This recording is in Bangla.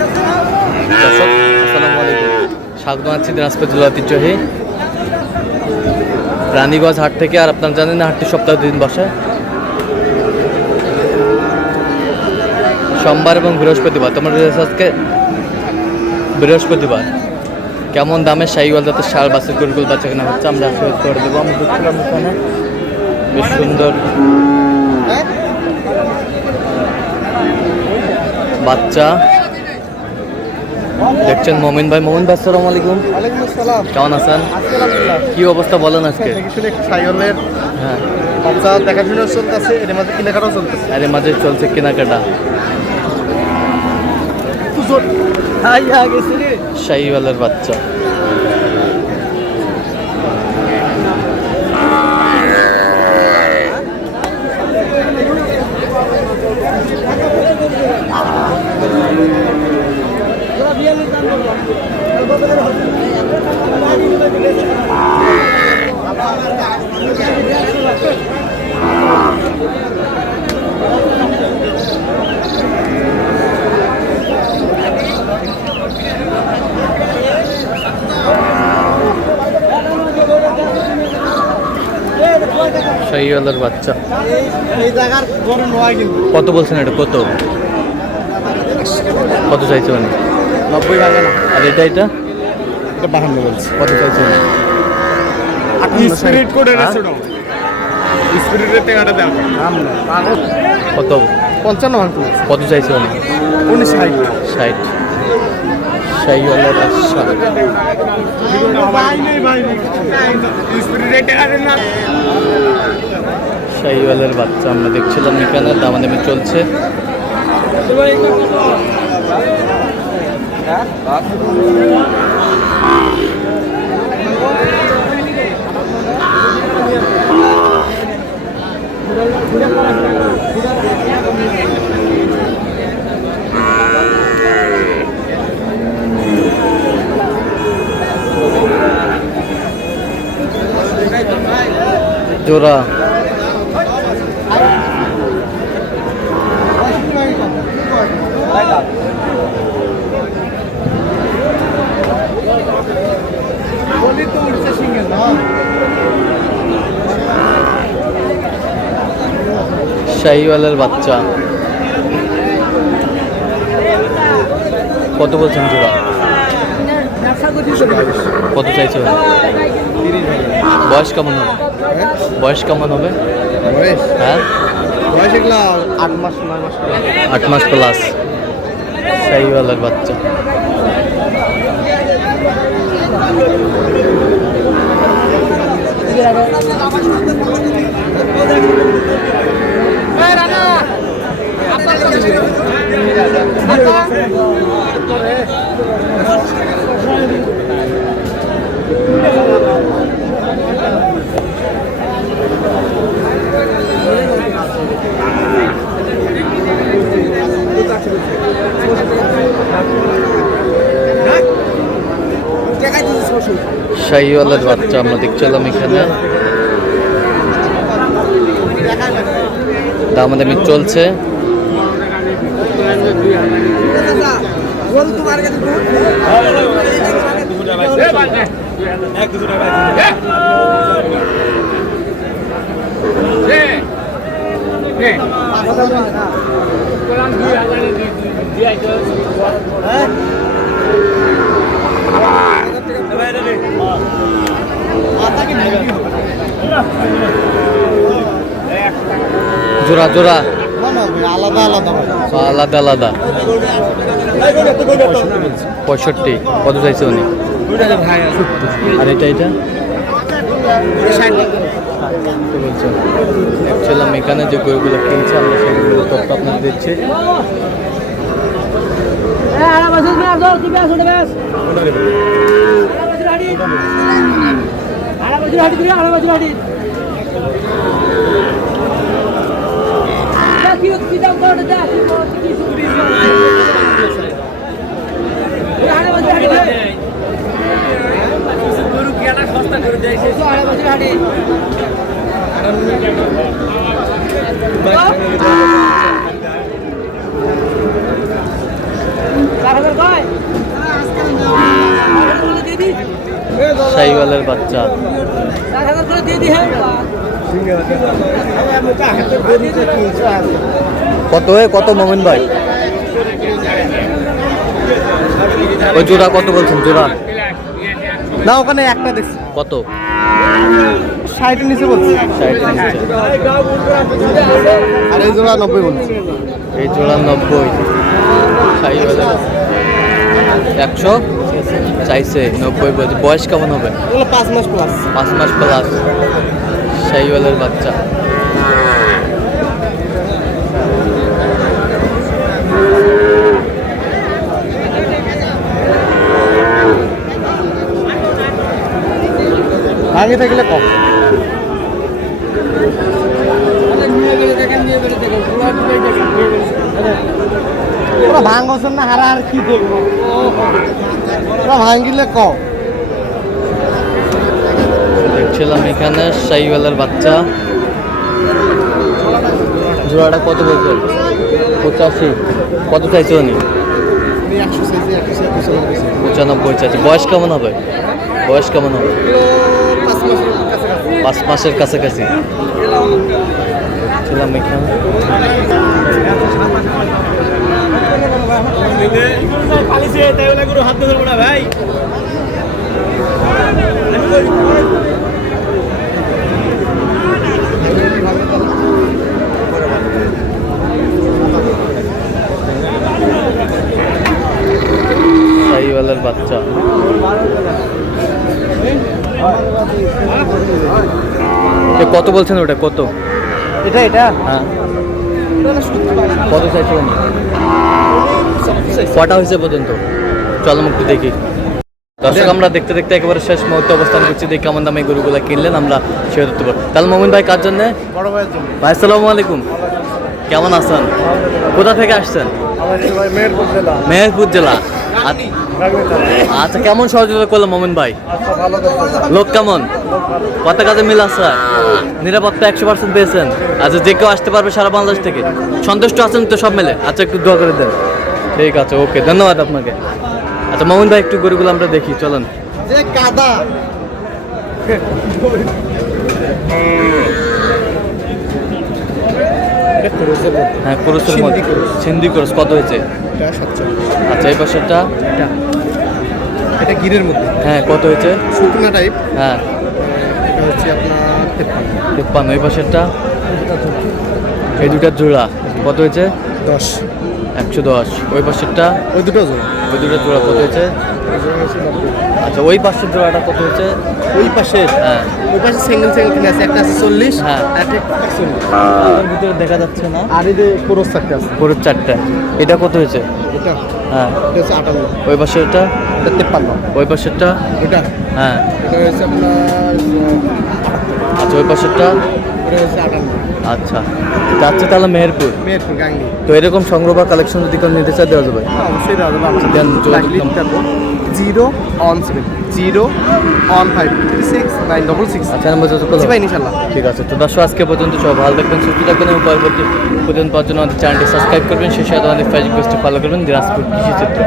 দর্শক আসসালামু আলাইকুম, স্বাগত জানাচ্ছি দিনাজপুর জেলা ঐতিহ্যবাহী রানীগঞ্জ হাট থেকে। আর আপনারা জানেন না, হাটটি সপ্তাহে 2 দিন বসে, সোমবার এবং বৃহস্পতিবার। তোমার আজকে বৃহস্পতিবার। কেমন দামে শাহিওয়াল জাতের ষাঁড় বাছুর গরুগুলো বাচ্চা কেনা হচ্ছে আমরা আসলে করে দেবো। আমি দেখছিলাম এখানে বেশ সুন্দর বাচ্চা দেখছেন। মমিন ভাই, আসসালামু আলাইকুম। কেমন আছেন? কি অবস্থা বলেন আজকে? হ্যাঁ, বাচ্চা দেখাশোনা চলতেছে, এর মাঝে কেনাকাটাও চলতেছে। এর মাঝে চলছে কেনাকাটা। শাহিওয়ালের বাচ্চা শাহিওয়ালের বাচ্চা কত বলছেন? এটা কত কত চাইছে উনি? 90 ভাঙে না। আর এটা এটা 52 বলছে। কত চাইছে উনি? স্পিরিট কোড এর ছোট স্পিরিটের টাকাটা দাও নাম না পাগল। কত? 55 ভাঙতে বলছে। কত চাইছে উনি? 1960 60। শাহিওয়ালের বাচ্চা ভাই নেই স্পিরিটের টাকাটা না। শাহিওয়ালের বাচ্চা আমরা দেখছিলাম এখানে দামাদামি চলছে। জোড়া শাহিওয়ালের বাচ্চা কত বলছেন জোড়া? কত চাইছে? বয়স কেমন হবে? বয়স কেমন হবে? হ্যাঁ, 8 মাস 9 মাস 8 মাস প্লাস। শাহিওয়ালের বাচ্চা শাহিওয়ালের বাচ্চা আমরা দেখছিলাম এখানে দামাদামি চলছে। জোড়া জোড়া আলাদা আলাদা আলাদা আলাদা 65। কত চাইছে উনি? আর এটা এটা দেখছিলাম এখানে যে গরুগুলো কিনছে আমরা সেগুলো তথ্য আপনাদের দিচ্ছি। শাহিওয়ালের বাচ্চা কত মোমিন ভাই? ওই জোড়া কত বলছেন? জোড়া না ওখানে একটা দেখছি কত? 60 নিচে বলছি। 60 নিচে। আর এই জোড়া 90 বলছি। এই জোড়া 90। শাহিওয়ালের 100 চাইছে, 90 বলছে। বয়স কেমন হবে? এগুলো 5 মাস প্লাস। 5 মাস প্লাস শাহিওয়ালের বাচ্চা। ভাঙে থাকলে কম। ওরা ভাঙছেন না হারা আর কি দেখবো, ওরা ভাঙিলে কম। দেখছিলাম এখানে শাহিওয়ালের বাচ্চা। জোড়াটা কত বলছে? 85। কত চাইছে উনি? 95 চাইছে। বয়স কেমন হবে? বয়স কেমন হবে? 5 মাসের কাছাকাছি। ছিলাম এখানে। শাহিওয়ালের বাচ্চা। কত বলছেন ওটা? কত এটা হ্যাঁ কত চাইছে উনি? কটা হয়েছে পর্যন্ত? চলো একটু দেখি। দর্শক আমরা দেখতে দেখতে একেবারে শেষ মুহূর্তে অবস্থান করছি। দেখি কেমন দামে গরুগুলো কিনলেন আমরা শেয়ার করতে পারবো। তাহলে মোমিন ভাই কার জন্য? বড় ভাইয়ের জন্য। ভাই আসসালামু আলাইকুম, কেমন আছেন? কোথা থেকে আসছেন? ভাই মেহেরপুর জেলা। মেহেরপুর জেলা। আচ্ছা, কেমন সহযোগিতা করলো মোমিন ভাই? ভালো লোক কেমন? কত কাজে মিল আছে? নিরাপত্তা 100% পেয়েছেন? আচ্ছা, যে কেউ আসতে পারবে সারা বাংলাদেশ থেকে? সন্তুষ্ট আছেন তো সব মিলে? আচ্ছা, একটু দোয়া করে দেন। ঠিক আছে, ওকে, ধন্যবাদ আপনাকে। আচ্ছা মোমিন ভাই, একটু গরুগুলো আমরা দেখি, চলেন। যে কাদা হ্যাঁ, ক্রসের মধ্যে। সিন্ধি ক্রস কত হয়েছে? আচ্ছা, এই পাশেরটা? এটা গিরের মধ্যে। হ্যাঁ, কত হয়েছে? শুকনা টাইপ। হ্যাঁ, এটা হচ্ছে আপনার 53। এই পাশেরটা? এই দুটার জোড়া কত হয়েছে? 10। 110। ওই পাশেরটা? ওই দুটো জোড়া। ওই দুটার জোড়া কত হয়েছে? আচ্ছা, ওই পাশের জোড়াটা কত হয়েছে? ওই পাশে হ্যাঁ, ওই পাশে সিঙ্গেল কিনে আছে, একটা আছে 40। হ্যাঁ। একটা 41। ওর ভিতরে দেখা যাচ্ছে না। আর এই যে পুরো চারটে আছে। পুরো 4টা। এটা কত হয়েছে? এটা হ্যাঁ, এটা হচ্ছে 58। ওই পাশেরটা? এটা 53। ওই পাশেরটা? এটা হ্যাঁ, এটা হচ্ছে আপনার আচ্ছা, ওই পাশেরটা? এটা হচ্ছে 58। আচ্ছা, যাচ্ছে তাহলে মেহেরপুর। মেহেরপুর গাঙ্গি। তো এরকম সংগ্রহ বা কালেকশন যদি কেউ নিতে চায় দেওয়া যাবে? অবশ্যই দেওয়া যাবে। আমরা দেন, যোগাযোগ লিখ দেবো 017 01536 আচ্ছা, নাম্বার যোগাযোগ জি করো। ভাই, ইনশাল্লাহ। ঠিক আছে। তো দর্শক আজকে পর্যন্ত সব ভালো থাকবেন, সুস্থ থাকবেন এবং পরবর্তী পর্যন্ত পাওয়ার জন্য আমাদের চ্যানেলটি সাবস্ক্রাইব করবেন। সেই সাথে আমাদের ফেসবুক পেজটি ফলো করবেন, দিনাজপুর কৃষি চিত্র।